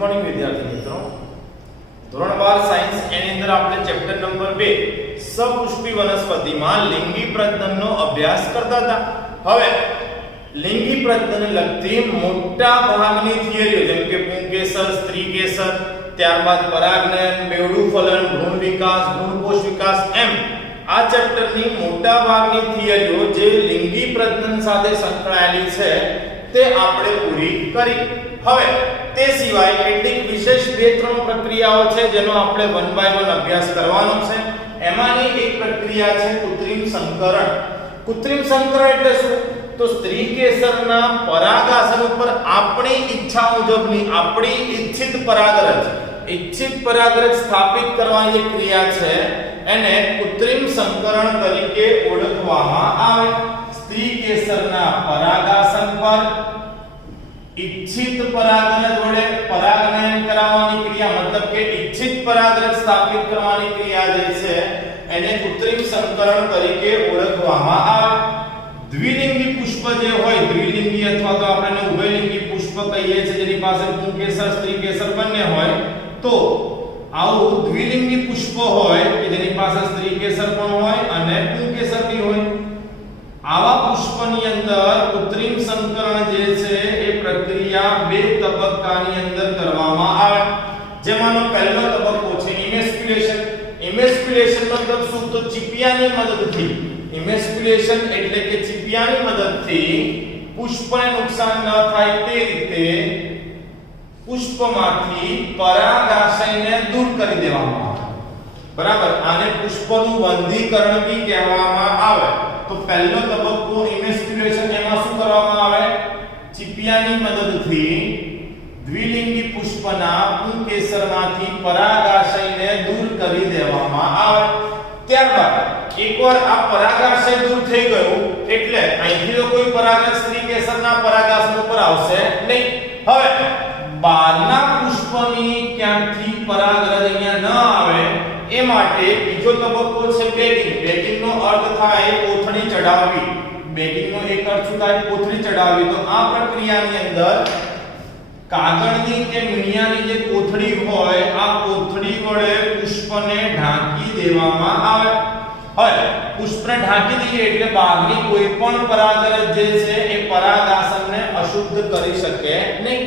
Morning વિદ્યાર્થી મિત્રો, ધોરણ 12 સાયન્સ એની અંદર આપણે ચેપ્ટર નંબર 2 સપુષ્પી વનસ્પતિમાં લિંગી પ્રજનનનો અભ્યાસ કરતા હતા. હવે લિંગી પ્રજનનને લગતી મોટા ભાગની થિયરીઓ જેમ કે પુંકેસર, સ્ત્રીકેસર, ત્યારબાદ પરાગનયન, બેવડું ફલન, ભ્રૂણ વિકાસ, ભ્રૂણકોષ વિકાસ એમ આ ચેપ્ટરની મોટા ભાગની થિયરીઓ જે લિંગી પ્રજનન સાથે સંકળાયેલી છે તે આપણે પૂરી કરી. હવે તે સિવાય કેટલીક વિશેષ 2-3 પ્રક્રિયાઓ છે જેનો આપણે 1 by 1 અભ્યાસ કરવાનો છે. એમાંની એક પ્રક્રિયા છે કૃત્રિમ સંકરણ. કૃત્રિમ સંકરણ એટલે શું? તો સ્ત્રીકેસરના પરાગાસન ઉપર આપણી ઈચ્છા મુજબની આપણી ઈચ્છિત પરાગરજ સ્થાપિત કરવાની જે ક્રિયા છે એને કૃત્રિમ સંકરણ તરીકે ઓળખવામાં આવે. સ્ત્રીકેસરના પરાગાસન પર ઈચ્છિત પરાગરજ વડે પરાગનયન કરાવવાની ક્રિયા મતલબ કે ઈચ્છિત પરાગરજ સ્થાપિત કરવાની ક્રિયા જે છે એને કૃત્રિમ સંકરણ તરીકે ઓળખવામાં આવે. દ્વિલિંગી પુષ્પ જે હોય, દ્વિલિંગી અથવા તો આપણે ઉભયલિંગી પુષ્પ કહીએ છીએ જેની પાસે પુંકેસર સ્ત્રીકેસર બંને હોય, તો આવું દ્વિલિંગી પુષ્પ હોય કે જેની પાસે સ્ત્રીકેસર પણ હોય અને પુંકેસર પણ હોય, આવા પુષ્પની અંદર કૃત્રિમ સંકરણ જે છે એ પ્રક્રિયા 2 તબક્કાની અંદર કરવામાં આવે. જેમાંનો પહેલો તબક્કો છે ઇમેસ્ક્યુલેશન. ઇમેસ્ક્યુલેશન મતલબ શું? તો ચીપિયાની મદદથી, ઇમેસ્ક્યુલેશન એટલે કે ચીપિયાની મદદથી પુષ્પને નુકસાન ન થાય તે રીતે પુષ્પમાંથી પરાગાશયને દૂર કરી દેવામાં આવે. બરાબર, આને પુષ્પનું વંધીકરણ બી કહેવામાં આવે. તો પહેલો તબક્કો ઇમેસ્ક્યુલેશન, એમાં શું કરવામાં આવે? ચીપિયાની મદદથી દ્વિલિંગી પુષ્પના પુંકેસરમાંથી પરાગાશયને દૂર કરી દેવામાં આવે. ત્યારબાદ એકવાર આ પરાગાશય દૂર થઈ ગયું એટલે અહીંથી તો કોઈ પરાગરજ સ્ત્રીકેસરના પરાગાસન ઉપર આવશે નહીં. હવે બહારના પુષ્પની ક્યાંથી પરાગરજ અહીંયા ન આવે એ માટે બીજો તબક્કો છે બેગિંગ. બેગિંગનો અર્થ થાય કોથળી ચડાવવી. બેગિંગનો એક અર્થ શું થાય? કોથળી ચડાવવી. તો આ પ્રક્રિયાની અંદર કાગળની કે મીણિયાની જે કોથળી હોય આ કોથળી વડે પુષ્પને ઢાંકી દેવામાં આવે. હવે પુષ્પને ઢાંકી દઈએ એટલે બહારની કોઈ પણ પરાગરજ જે છે એ પરાગાસનને અશુદ્ધ કરી શકે નહીં.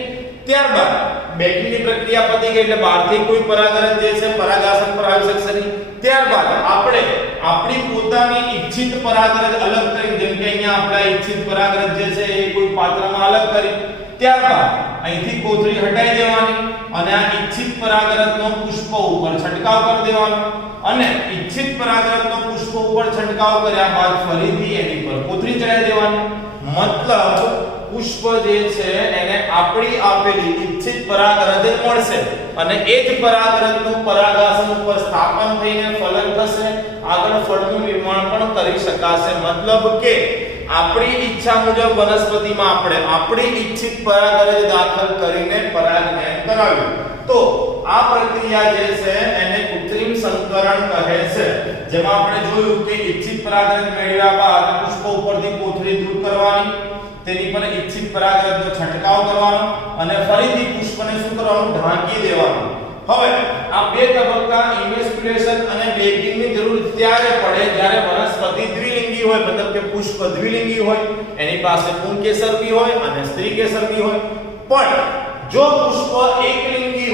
ત્યારબાદ બેગિંગની પ્રક્રિયા પતી ગઈ એટલે બહારથી કોઈ પરાગરજ જે છે પરાગાસન પર આવી શકશે નહીં. ત્યારબાદ આપણે આપણી પોતાની ઈચ્છિત પરાગરજ અલગ કરી, જેમ કે અહીંયા આપણા ઈચ્છિત પરાગરજ જે છે એ કોઈ પાત્રમાં અલગ કરી, ત્યારબાદ અહીંથી કોથળી હટાઈ દેવાની અને આ ઈચ્છિત પરાગરજનો પુષ્પ ઉપર છંટકાવ કરી દેવાનો અને ઈચ્છિત પરાગરજનો પુષ્પ ઉપર છંટકાવ કર્યા બાદ ફરીથી એની પર કોથળી ચડાવી દેવાની. મતલબ પુષ્પ જે છે એને આપણી આપેલી ઈચ્છિત પરાગરજ મળશે અને એ જ પરાગરજનું પરાગાસન ઉપર સ્થાપન થઈને ફલન થશે. આગળ ફળનું નિર્માણ પણ કરી શકાશે. મતલબ કે આપણી ઈચ્છા મુજબ વનસ્પતિમાં આપણે આપણી ઈચ્છિત પરાગરજ દાખલ કરીને પરાગનયન કરાવ્યું. તો આ પ્રક્રિયા જે છે એને કૃત્રિમ સંકરણ કહે છે. જેમાં આપણે જોયું કે ઈચ્છિત પરાગરજ મેળવ્યા બાદ પુષ્પ ઉપરથી કોથળી દૂર કરવાની, તેની પર ઈચ્છિત પરાગરજનો છંટકાવ કરવાનો અને ફરીથી પુષ્પને શું કરવાનું? ઢાંકી દેવાનું. હવે આ 2 તબક્કા ઇમેસ્ક્યુલેશન અને બેગિંગની જરૂર ત્યારે પડે જ્યારે વનસ્પતિ દ્વિલિંગી હોય, મતલબ કે પુષ્પ દ્વિલિંગી હોય, એની પાસે પુંકેસર બી હોય અને સ્ત્રીકેસર બી હોય. પણ જો પુષ્પ એકલિંગી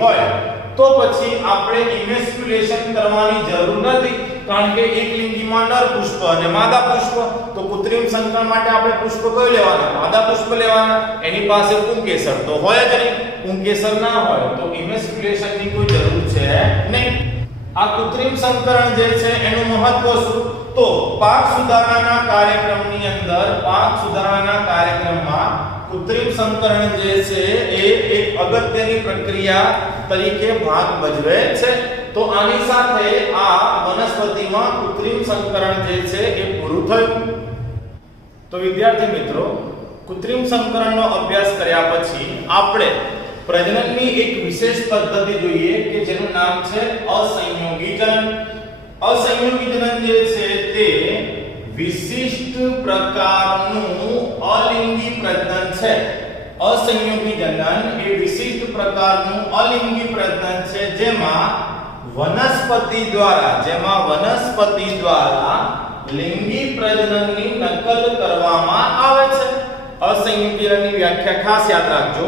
હોય તો પછી આપણે ઇમેસ્ક્યુલેશન કરવાની જરૂર નથી, કારણ કે એકલિંગીમાં નર પુષ્પ અને માદા પુષ્પ. તો કૃત્રિમ સંકરણ માટે આપણે પુષ્પ કઈ લેવાના? માદા પુષ્પ લેવાના. એની પાસે પુંકેસર તો હોય જ નહીં. પુંકેસર ના હોય તો ઇમેસ્ક્યુલેશનની કોઈ જરૂર છે નહીં. આ કૃત્રિમ સંકરણ જે છે એનું મહત્વ શું? તો પાક સુધારણાના કાર્યક્રમમાં કૃત્રિમ સંકરણ જે છે એ એક અગત્યની પ્રક્રિયા તરીકે ભાગ ભજવે છે. તો આની સાથે આ વનસ્પતિમાં કૃત્રિમ સંકરણ જે છે એ પૂરું થયું. તો વિદ્યાર્થી મિત્રો, કૃત્રિમ સંકરણનો અભ્યાસ કર્યા પછી આપણે પ્રજનનની એક વિશેષ પદ્ધતિ જોઈએ કે જેનું નામ છે અસંયોગી જનન. અસંયોગી જનન જે છે તે વિશિષ્ટ પ્રકારનું અલિંગી પ્રજનન છે. असंयोगी जनन એ વિશિષ્ટ પ્રકારનું અલિંગી પ્રજનન છે જેમાં વનસ્પતિ દ્વારા લિંગી પ્રજનનની નકલ કરવામાં આવે છે। असंयोगी जननની વ્યાખ્યા ખાસ યાદ રાખજો।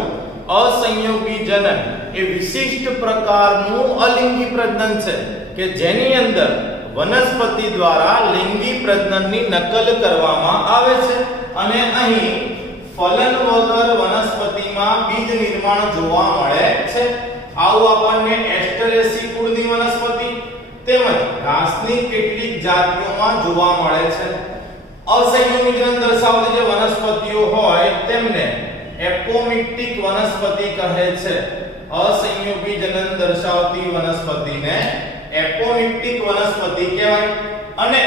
असंयोगी जनन એ વિશિષ્ટ પ્રકારનું અલિંગી પ્રજનન છે કે જેની અંદર વનસ્પતિ દ્વારા લિંગી પ્રજનનની નકલ કરવામાં આવે છે અને અહીં ફલન વગર વનસ્પતિમાં બીજ નિર્માણ જોવા મળે છે। આવું આપણને એસ્ટરેસી કુળની વનસ્પતિ તેમજ ઘાસની કેટલીક જાતિઓમાં જોવા મળે છે। असंयोगी जनन દર્શાવતી જે વનસ્પતિઓ હોય તેમને એપોમિક્ટિક વનસ્પતિ કહે છે। असंयोगी जनन દર્શાવતી વનસ્પતિને એપોમિક્ટિક વનસ્પતિ કહેવાય અને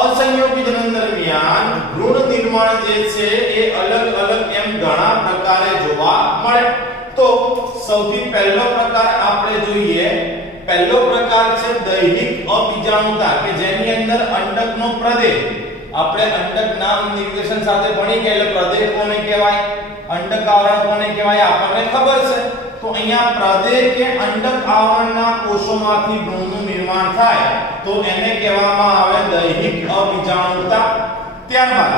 असंयोगी जनन દરમિયાન ભ્રૂણ નિર્માણ જે છે એ અલગ-અલગ એમ ઘણા પ્રકારે જોવા મળે। તો સૌથી પહેલો પ્રકાર આપણે જોઈએ। પહેલો પ્રકાર છે દૈહિક અબીજાણુતા કે જેની અંદર અંડકનો પ્રદેહ, આપણે અંડક નામ નિર્દેશન સાથે ભણી ગયા એટલે પ્રદેહ કોને કહેવાય, અંડક આવરણ કોને કહેવાય આપણને ખબર છે। તો અહીંયા પ્રદેહ કે અંડક આવરણના કોષોમાંથી ભ્રૂણનું નિર્માણ થાય તો એને કહેવામાં આવે દૈહિક અબીજાણુતા। ત્યારબાદ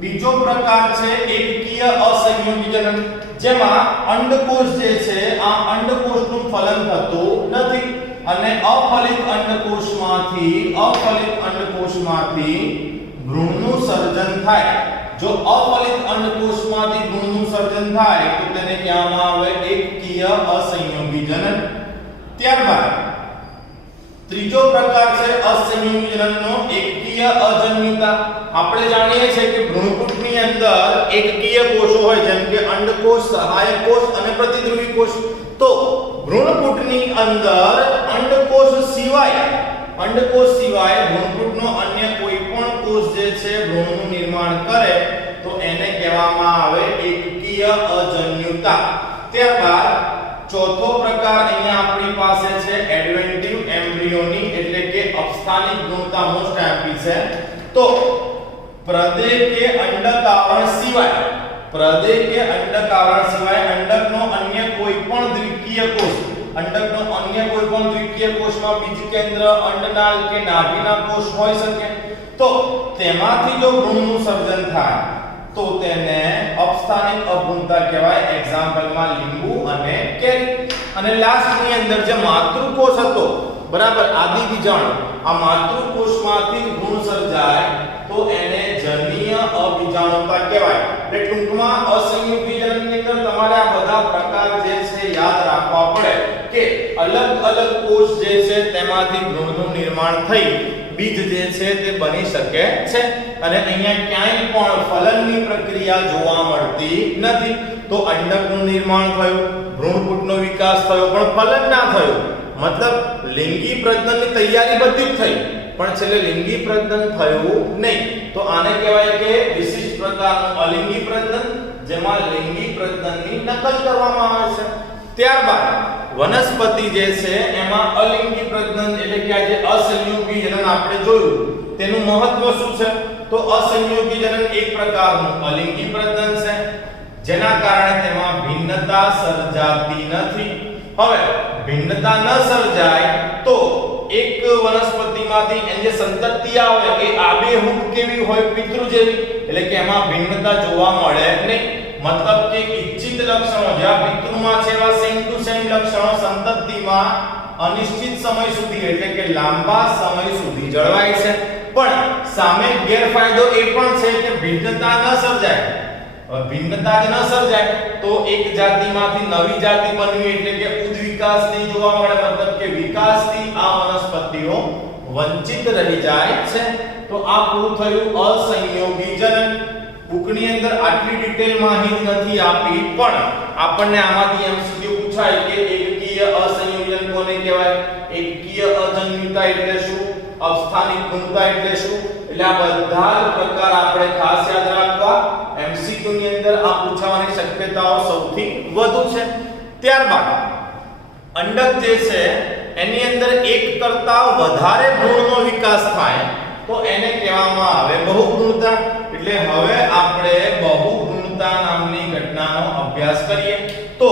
બીજો પ્રકાર છે એકકીય અસંયોગી જનન જેમાં અંડકોષ જે છે આ અંડકોષનું ફલન થતું નથી અને અફલિત અંડકોષમાંથી ભ્રૂણનું સર્જન થાય। જો અફલિત અંડકોષમાંથી ભ્રૂણનું સર્જન થાય તો તેને કહેવામાં આવે એકકીય અસંયોગી જનન। ત્યારબાદ ત્રીજો પ્રકાર છે અસંયોગી જનનનો એકકીય અજન્યુતા। આપણે જાણીએ છીએ કે ભ્રૂણકૂટની અંદર એકકીય કોષો હોય જેમ કે અંડકોષ, સહાયક કોષ અને પ્રતિધ્રુવી કોષ। તો ભ્રૂણકૂટની અંદર અંડકોષ સિવાય ભ્રૂણકૂટનો અન્ય કોઈ પણ કોષ જે છે ભ્રૂણનું નિર્માણ કરે તો એને કહેવામાં આવે એકકીય અજન્યુતા। ત્યારબાદ ચોથો પ્રકાર અહીંયા આપણી પાસે છે એડવેન્ટિવ એમ્બ્રિયોની એટલે કે અપસ્થાનિક ભ્રૂણતા, મોસ્ટ એમ્પી છે। તો પ્રદેહ કે અંડક આવરણ સિવાય અંડકનો અન્ય કોઈ પણ દ્વિકીય કોષમાં બીજ કેન્દ્ર, અંડનાળ કે નાભિના કોષ હોઈ શકે તો તેમાંથી જો ભ્રૂણનું સર્જન થાય તો તેને અપસ્થાનિક અભ્રૂણતા કહેવાય। એક્ઝામ્પલમાં લીંબુ અને કેરી। અને લાસ્ટની અંદર જે માતૃકોષ હતો બરાબર આદિ બીજાણુ, આ માતૃકોષમાંથી ભ્રૂણ સર્જાય તો એને જનીય અબીજાણુતા કહેવાય। એટલે ટૂંકમાં અસંયોગી જનનની અંદર તમારે આ બધા પ્રકાર જે છે યાદ રાખવા પડે કે અલગ-અલગ કોષ જે છે તેમાંથી ભ્રૂણનું નિર્માણ થઈ બીજ જે છે તે બની શકે છે અને અહીંયા ક્યાંય પણ ફલનની પ્રક્રિયા જોવા મળતી નથી। તો અંડકનું નિર્માણ થયું, ભ્રૂણકૂટનો વિકાસ થયો પણ ફલન ના થયું, મતલબ લિંગી પ્રજનનની તૈયારી બધી જ થઈ પણ છેલ્લે લિંગી પ્રજનન થયું નહીં। તો આને કહેવાય કે વિશિષ્ટ પ્રકારનું અલિંગી પ્રજનન જેમાં લિંગી પ્રજનનની નકલ કરવામાં આવે છે। ત્યારબાદ વનસ્પતિ જે છે એમાં અલિંગી પ્રજનન એટલે કે આ જે અસંયોગી જનન આપણે જોયું તેનું મહત્વ શું છે? તો અસંયોગી જનન એક પ્રકારનું અલિંગી પ્રજનન છે જેના કારણે તેમાં ભિન્નતા સર્જાતી નથી। હવે ભિન્નતા ન સર્જાય તો એક વનસ્પતિમાંથી એની જે સંતતિ આવે એ આબેહૂબ કેવી હોય, પિતૃ જેવી, એટલે કે એમાં ભિન્નતા જોવા મળે નહીં। मतलब કે ઇચ્છિત લક્ષણો જ્યાં પિતૃમાં છે એવા સેમ ટુ સેમ લક્ષણો સંતતિમાં અનિશ્ચિત સમય સુધી એટલે કે લાંબા સમય સુધી જળવાય છે। પણ સામે ગેરફાયદો એ પણ છે કે ભિન્નતા ન સર્જાય। ભિન્નતા જ ન સર્જાય તો એક જાતિમાંથી નવી જાતિ બનવી એટલે કે ઉદ્વિકાસથી જોવા મળે, મતલબ કે વિકાસથી આ વનસ્પતિઓ વંચિત રહી જાય છે। તો આ પૂરું થયું અસંયોગી જનન। બુકની અંદર આટલી ડિટેલ માહિતી નથી આપી પણ આપણને આમાંથી એમસીક્યુ પૂછાય કે એકકીય અસંયોજન કોને કહેવાય, એકકીય અજન્યુતા એટલે શું, અપસ્થાનિક ભ્રૂણતા એટલે શું, એટલે આ બધા જ પ્રકાર આપણે ખાસ યાદ રાખવા। એમસીક્યુ ની અંદર આ પૂછવાની શક્યતાઓ સૌથી વધુ છે। ત્યારબાદ અંડક જે છે એની અંદર એક કરતા વધારે ભ્રૂણનો વિકાસ થાય તો એને કહેવામાં આવે બહુભ્રૂણતા। એટલે હવે આપણે બહુભ્રૂણતા બહુગુણતા નામની ઘટનાનો અભ્યાસ કરીએ તો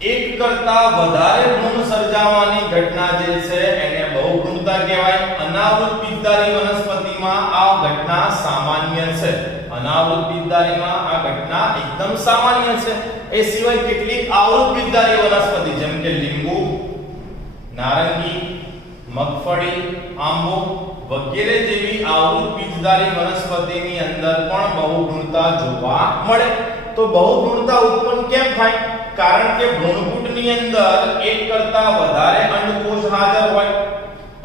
એક કરતા વધારે ભ્રૂણ સર્જાવાની ઘટના જે છે એને બહુગુણતા કહેવાય. અનાવૃત બીજધારી વનસ્પતિમાં આ ઘટના સામાન્ય છે. અનાવૃત બીજધારીમાં આ ઘટના એકદમ સામાન્ય છે. એ સિવાય કેટલીક આવૃત બીજધારી વનસ્પતિ જેમ કે લીંબુ, નારંગી, મગફળી, આંબો વગેરે જેવી આવૃત બીજધારી વનસ્પતિની અંદર પણ બહુગુણતા જોવા મળે. તો બહુગુણતા ઉત્પન્ન કેમ થાય? કારણ કે ભ્રૂણકૂટની અંદર એક કરતા વધારે અંડકોષ હાજર હોય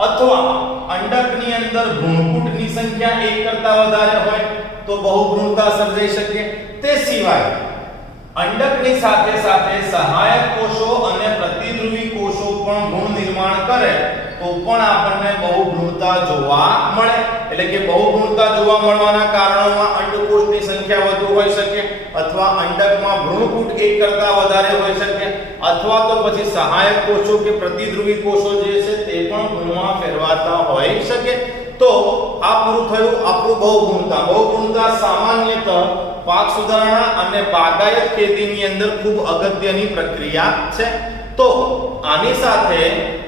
અથવા અંડકની અંદર ભ્રૂણકૂટની સંખ્યા એક કરતા વધારે હોય તો બહુગુણતા સર્જાઈ શકે. તે સિવાય અંડકની સાથે સાથે સહાયક કોષો અને પ્રતિધ્રુવી કોષો પણ ભ્રૂણ નિર્માણ કરે તો પણ આપણને બહુગુણતા જોવા મળે. એટલે કે બહુગુણતા જોવા મળવાના કારણોમાં અંડકોષની સંખ્યા વધુ હોઈ શકે અથવા અંડકમાં ભ્રૂણકૂટ એક કરતા વધારે હોઈ શકે અથવા તો પછી સહાયક કોષો કે પ્રતિધ્રુવી કોષો જે છે તે પણ ભ્રૂણમાં ફેરવાતા હોઈ શકે. તો આ પૂરું થયું આપણું બહુગુણતા. બહુગુણતા સામાન્યતઃ પાક સુધારણા અને બાગાયત ખેતીની અંદર ખૂબ અગત્યની પ્રક્રિયા છે. તો આની સાથે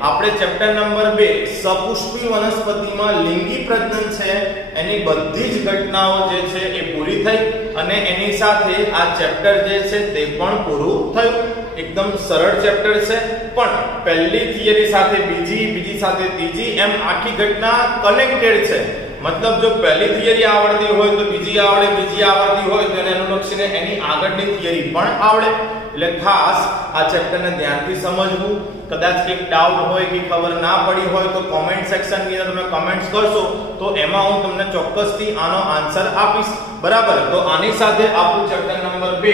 આપણે ચેપ્ટર નંબર 2 સપુષ્પી વનસ્પતિમાં લિંગી પ્રજનન છે એની બધી જ ઘટનાઓ જે છે એ પૂરી થઈ અને એની સાથે આ ચેપ્ટર જે છે તે પણ પૂરું થયું. એકદમ સરળ ચેપ્ટર છે પણ પહેલી થિયરી સાથે બીજી સાથે ત્રીજી એમ આખી ઘટના કનેક્ટેડ છે. મતલબ જો પહેલી થિયરી આવડતી હોય તો બીજી આવડે, બીજી આવડતી હોય તો એને અનુલક્ષીને એની આગળની થિયરી પણ આવડે. એટલે ખાસ આ ચેપ્ટરને ધ્યાનથી સમજવું. કદાચ એક ડાઉટ હોય કે ખબર ના પડી હોય તો કોમેન્ટ સેક્શનની અંદર તમે કમેન્ટ્સ કરશો તો એમાં હું તમને ચોક્કસથી આનો આન્સર આપીશ. બરાબર. તો આની સાથે આપણું ચેપ્ટર નંબર 2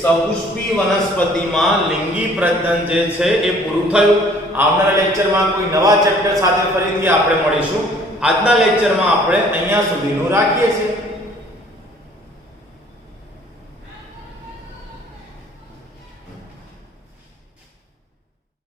સપુષ્પી વનસ્પતિમાં લિંગી પ્રજનન જે છે એ પૂરું થયું. આવનારા લેક્ચરમાં કોઈ નવા ચેપ્ટર સાથે ફરીથી આપણે મળીશું. આજના લેક્ચરમાં આપણે અહીંયા સુધીનું રાખીએ છીએ.